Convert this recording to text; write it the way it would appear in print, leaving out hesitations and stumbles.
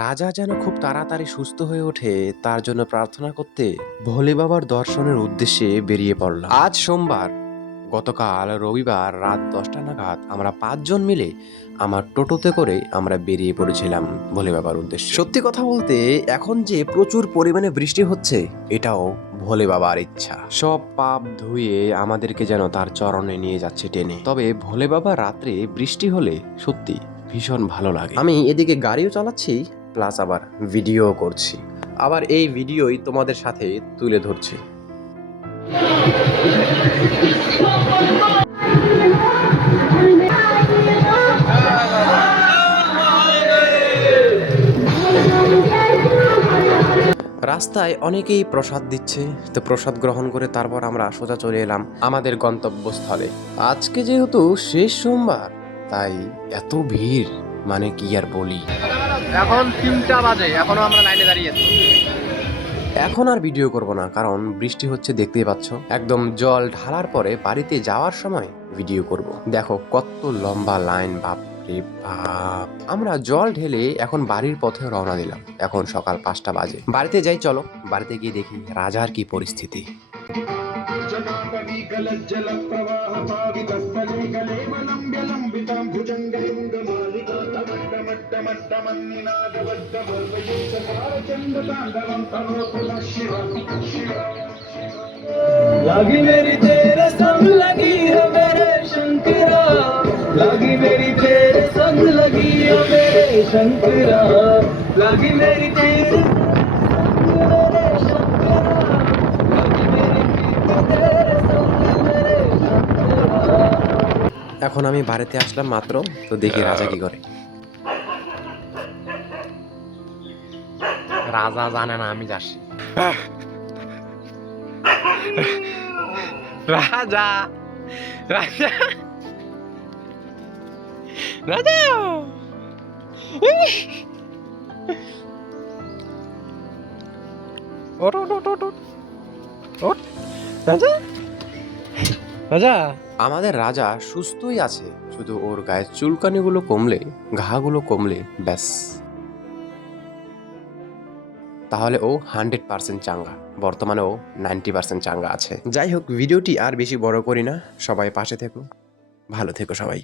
রাজা যেন খুব তাড়াতাড়ি সুস্থ হয়ে ওঠে তার জন্য প্রার্থনা করতে ভোলে বাবার দর্শনের উদ্দেশ্যে বেরিয়ে পড়লাম। আজ সোমবার, গতকাল রবিবার রাত 10টা নাগাদ আমরা 5জন মিলে আমার টোটোতে করে আমরা বেরিয়ে পড়েছিলাম ভোলে বাবার উদ্দেশ্যে। সত্যি কথা বলতে এখন যে প্রচুর পরিমাণে বৃষ্টি হচ্ছে এটাও ভোলে বাবার ইচ্ছা। সব পাপ ধুয়ে আমাদেরকে যেন তার চরণে নিয়ে যাচ্ছে টেনে। তবে ভোলে বাবা রাত্রে বৃষ্টি হলে সত্যি ভীষণ ভালো লাগে। আমি এদিকে গাড়িও চালাচ্ছি প্লাস আবার ভিডিও করছি, আবার এই ভিডিওই তোমাদের সাথে তুলে ধরছি। রাস্তায় অনেকেই প্রসাদ দিচ্ছে, তো প্রসাদ গ্রহণ করে তারপর আমরা সোজা চলে এলাম আমাদের গন্তব্যস্থলে। আজকে যেহেতু শেষ সোমবার তাই এত ভিড় মানে কি আর বলি। এখন 3টা বাজে, এখনো আমরা লাইনে দাঁড়িয়ে আছি। এখন আর ভিডিও করব না, কারণ বৃষ্টি হচ্ছে দেখতেই পাচ্ছ। একদম জল ঢালার পরে বাড়িতে যাওয়ার সময় ভিডিও করব। দেখো কত লম্বা লাইন, বাপ রে বাপ। আমরা জল ঢেলে এখন বাড়ির পথে রওনা দিলাম। এখন সকাল 5টা বাজে। বাড়িতে যাই, চলো বাড়িতে গিয়ে দেখি রাজার কি পরিস্থিতি। लगी मेरी तेरे संग लगी है मेरे शंकरा, लगी मेरी तेरे संग लगी है मेरे शंकरा, लगी मेरी तेरे संग मेरे शंकरा, लगी मेरी तेरे संग मेरे शंकरा। এখন আমি বাড়িতে আসলাম মাত্র, তো দেখি রাজা কি করে। রাজা জানে না আমি যাচ্ছি। রাজা রাজা রাজা ওঠ ওঠ ওঠ ওঠ ওঠ রাজা রাজা। আমাদের রাজা সুস্থই আছে, শুধু ওর গায়ের চুলকানিগুলো কমলে, ঘাগুলো কমলে ব্যাস, তাহলে ও 100% চাঙ্গা। বর্তমানে ও 90% চাঙ্গা আছে। যাই হোক, ভিডিওটি আর বেশি বড় করি না, সবাই পাশে থেকো, ভালো থেকো সবাই।